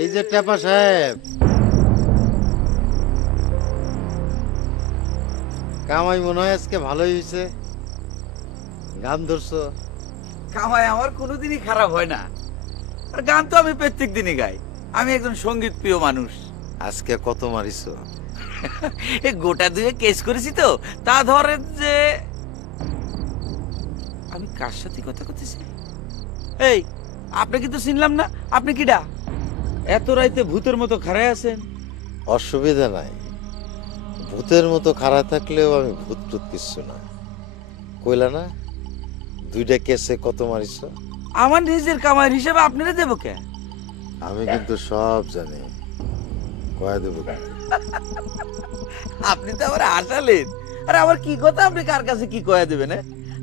এই যে টেপা সাহেব, কামাই মনে হয় আজকে ভালোই হয়েছে। গান ধরছো? কামাই আমার কোনোদিনই খারাপ হয় না, আর গান তো আমি প্রত্যেক দিনই গাই। আমি একজন সঙ্গীত প্রিয় মানুষ। আজকে কত মারিছো? এই গোটা দুয়ে কেস করেছি তো, তা ধরেন যে আমি কার সাথে কথা করতেছি। এই, আপনি কিন্তু চিনলাম না। আপনি কিডা? এত রাইতে ভূতের মতো খাড়ায় আছেন। অসুবিধা নাই, ভূতের মতো খাড়া থাকলেও আমি ভূত টুত কিচ্ছু না। কইলা না দুইটা কেসে কত মারিছো? আমার নিজের কামাইয়ের হিসেবে আপনারা দেবো কে? আমি কিন্তু সব জানি, কয়া দেবো কিন্তু। আপনি তো আবার হাসালেন। আরে আমার কি কথা, আপনি কার কাছে কি কয়া দেবেন?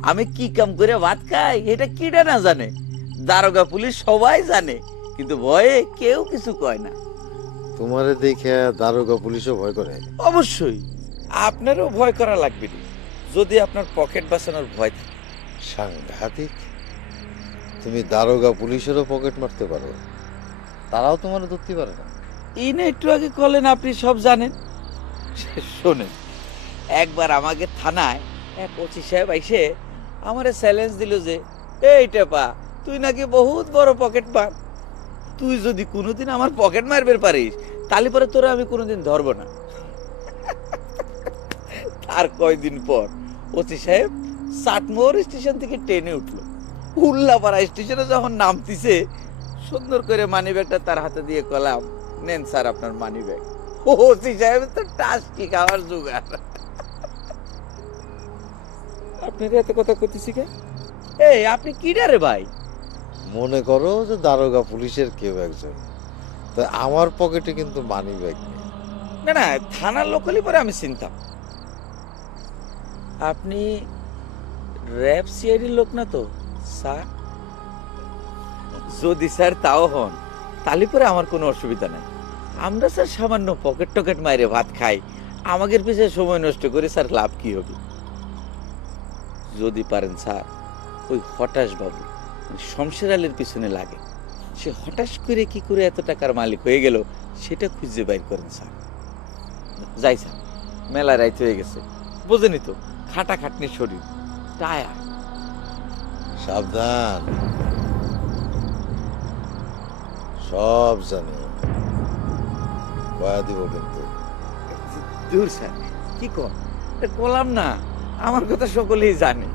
আমি কি কাম করে ভাত খাই এটা কিডা না জানে? দারোগা পুলিশ সবাই জানে, কিন্তু ভয়ে কেউ কিছু কয় না। তোমারে দেখে দারোগা পুলিশও ভয় করে। অবশ্যই আপনারও ভয় করা লাগবে না, যদি আপনার পকেট বাঁচানোর ভয় থাকে। সাংঘাতিক, তুমি দারোগা পুলিশেরও পকেট মারতে পারো, তারাও তোমার ধরতে পারে না। এই না একটু আগে বলেন আপনি সব জানেন। শোনেন, একবার আমাকে থানায় এক ওসি সাহেব আইসে আমারে চ্যালেঞ্জ দিল যে, এই টেপা, তুই নাকি বহুত বড় পকেট মার, তুই যদি কোনোদিন আমার পকেট মারবে পারিস তাহলে পরে তোরা আমি কোনোদিন ধরবো না। তার কয়দিন পর ওসি সাহেব চাটমোহর স্টেশন থেকে ট্রেনে উঠলো। উল্লাপাড়া স্টেশনে যখন নামতিছে, সুন্দর করে মানিব্যাগটা তার হাতে দিয়ে কলাম, নেন স্যার আপনার মানিব্যাগ। ওসি সাহেব তো টাস্কি খাওয়ার জোগাড়। আপনার এত কথা করতেছি কে? এই আপনি কি রে ভাই? মনে করো যে দারোগা পুলিশের কেউ একজন, তা আমার পকেটে কিন্তু মানি ব্যাগ নেই। না না, থানার লোকালি পরে আমি চিনতাম। আপনি র্যাব সিআইডির লোক না তো স্যার? যদি স্যার তাও হন তাহলে পরে আমার কোনো অসুবিধা নাই। আমরা স্যার সামান্য পকেট টকেট মাইরে ভাত খাই, আমাদের পিছনে সময় নষ্ট করে স্যার লাভ কি হবে? যদি পারেন স্যার, ওই হঠাৎ বাবু শমশের আলীর পিছনে লাগে, সে হঠাৎ করে কি করে এত টাকার মালিক হয়ে গেল সেটা খুঁজে বাইর করেন স্যার। যাই স্যার, মেলা রাইত হয়ে গেছে, বোঝেনি তো, খাটাখাটনি শরীর, টায়ার। সাবধান, সব জানি, কয়া দিব কিন্তু। দূর স্যার, কি কর, কলাম না, আমার কথা সকলেই জানে।